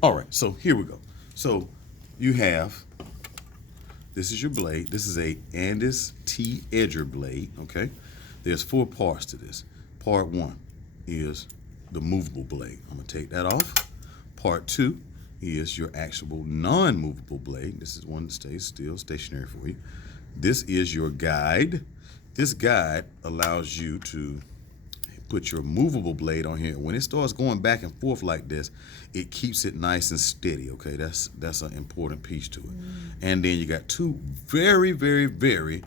All right, so here we go. So you have, this is your blade. This is a Andis T edger blade, okay? There's four parts to this. Part one is the movable blade. I'm gonna take that off. Part two is your actual non-movable blade. This is one that stays still, stationary for you. This is your guide. This guide allows you to put your movable blade on here. When it starts going back and forth like this, it keeps it nice and steady, okay? That's an important piece to it. And then you got two very, very, very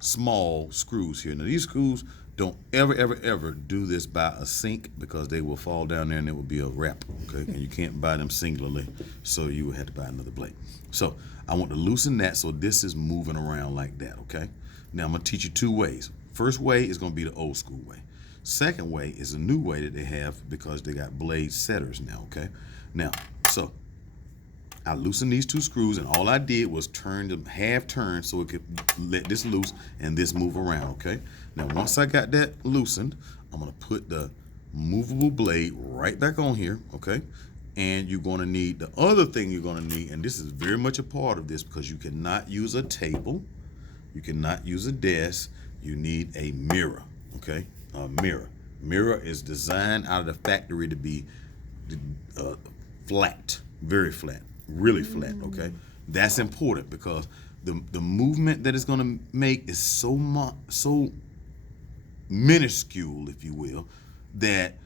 small screws here. Now these screws, don't ever, ever, ever do this by a sink because they will fall down there and it will be a wrap, okay? And you can't buy them singularly, so you will have to buy another blade. So I want to loosen that so this is moving around like that, okay? Now I'm gonna teach you two ways. First way is gonna be the old school way. Second way is a new way that they have because they got blade setters now, okay? Now, so I loosened these two screws and all I did was turn them half turn so it could let this loose and this move around, okay? Now, once I got that loosened, I'm gonna put the movable blade right back on here, okay? And you're gonna need, the other thing you're gonna need, and this is very much a part of this because you cannot use a table, you cannot use a desk, you need a mirror, okay? A mirror. Mirror is designed out of the factory to be flat, very flat, really flat, okay? That's important because the movement that it's gonna make is so minuscule, if you will, that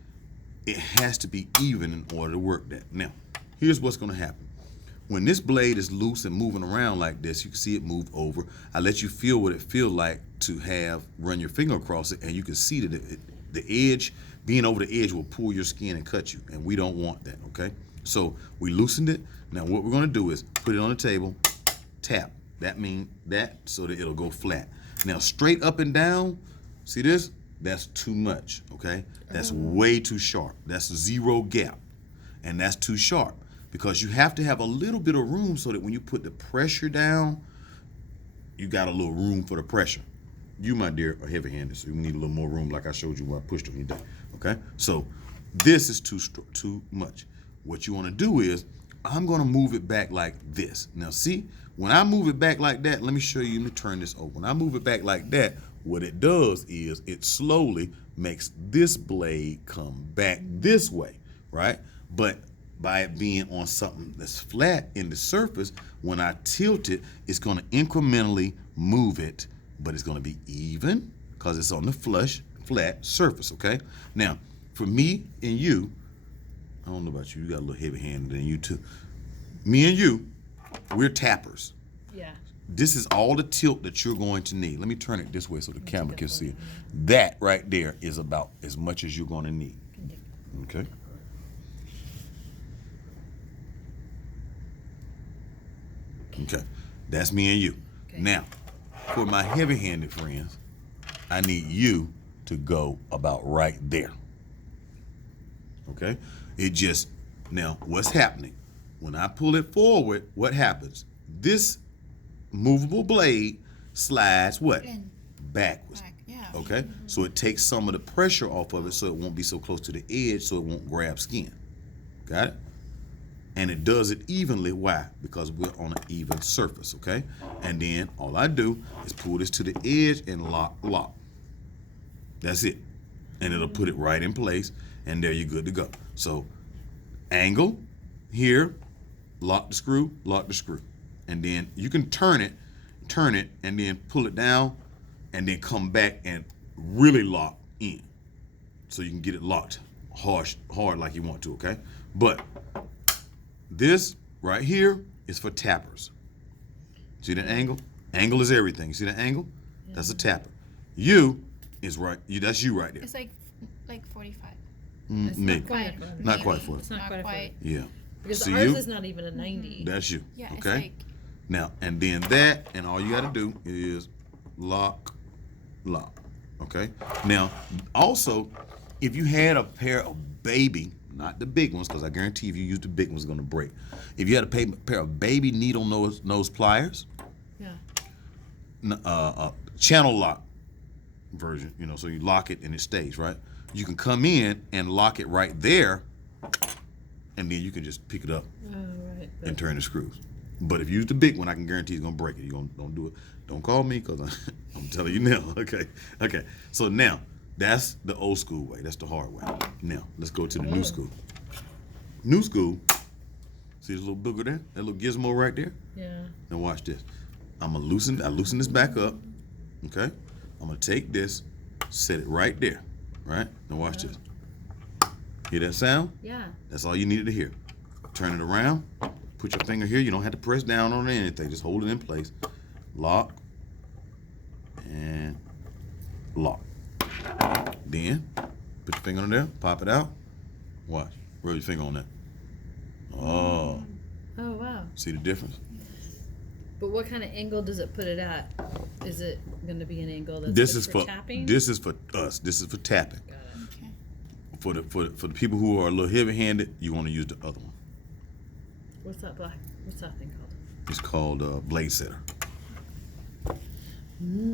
it has to be even in order to work that. Now, here's what's gonna happen. When this blade is loose and moving around like this, you can see it move over. I let you feel what it feels like to run your finger across it, and you can see that the edge, being over the edge will pull your skin and cut you, and we don't want that, okay? So we loosened it. Now what we're gonna do is put it on the table, tap. That means that so that it'll go flat. Now straight up and down, see this? That's too much, okay? That's way too sharp. That's zero gap, and that's too sharp. Because you have to have a little bit of room so that when you put the pressure down, you got a little room for the pressure. You, my dear, are heavy-handed, so you need a little more room like I showed you when I pushed on you down, okay? So this is too much. What you wanna do is, I'm gonna move it back like this. Now see, when I move it back like that, let me show you, let me turn this over. When I move it back like that, what it does is it slowly makes this blade come back this way, right? But by it being on something that's flat in the surface, when I tilt it, it's gonna incrementally move it, but it's gonna be even because it's on the flat surface, okay? Now, for me and you, I don't know about you, you got a little heavy handed than you too. Me and you, we're tappers. Yeah. This is all the tilt that you're going to need. Let me turn it this way so the camera can see it. That right there is about as much as you're gonna need, okay? Okay, that's me and you. Okay. Now, for my heavy-handed friends, I need you to go about right there. Okay? Now, what's happening? When I pull it forward, what happens? This movable blade slides what? In. Backwards. Back, yeah. Okay? So it takes some of the pressure off of it so it won't be so close to the edge so it won't grab skin. Got it? And it does it evenly. Why? Because we're on an even surface, okay? And then all I do is pull this to the edge and lock. That's it. And it'll put it right in place, and there you're good to go. So angle here, lock the screw. And then you can turn it, and then pull it down, and then come back and really lock in. So you can get it locked hard like you want to, okay? But this right here is for tappers. See the angle? Angle is everything. You see the angle? Yeah. That's a tapper. You is right. That's you right there. It's like 45. Maybe. Not quite 40. It's not quite. Yeah. Because See ours you? is not even a 90. That's you. Yeah, okay. it's like Now and then that, and all you got to do is lock. Okay. Now, also, if you had a pair of baby, not the big ones, because I guarantee if you use the big ones, it's gonna break. If you had a pair of baby needle nose pliers, Yeah. channel lock version, so you lock it and it stays, right? You can come in and lock it right there, and then you can just pick it up Oh, right. and turn the screws. But if you use the big one, I can guarantee it's gonna break it. Don't do it. Don't call me because I'm telling you now. Okay. So now that's the old school way. That's the hard way. Now let's go to the new school. New school. See this little booger there? That little gizmo right there? Yeah. Now watch this. I loosen this back up. Okay? I'm gonna take this, set it right there. Right? Now watch this. Hear that sound? Yeah. That's all you needed to hear. Turn it around. Put your finger here. You don't have to press down on anything. Just hold it in place. Lock. And lock. Then, put your finger on there. Pop it out. Watch. Roll your finger on that. Oh. Oh, wow. See the difference? But what kind of angle does it put it at? Is it going to be an angle that's This good is for for tapping? this is for us. This is for tapping. Got it. Okay. For the people who are a little heavy-handed, you want to use the other one. What's that thing called? It's called blade setter.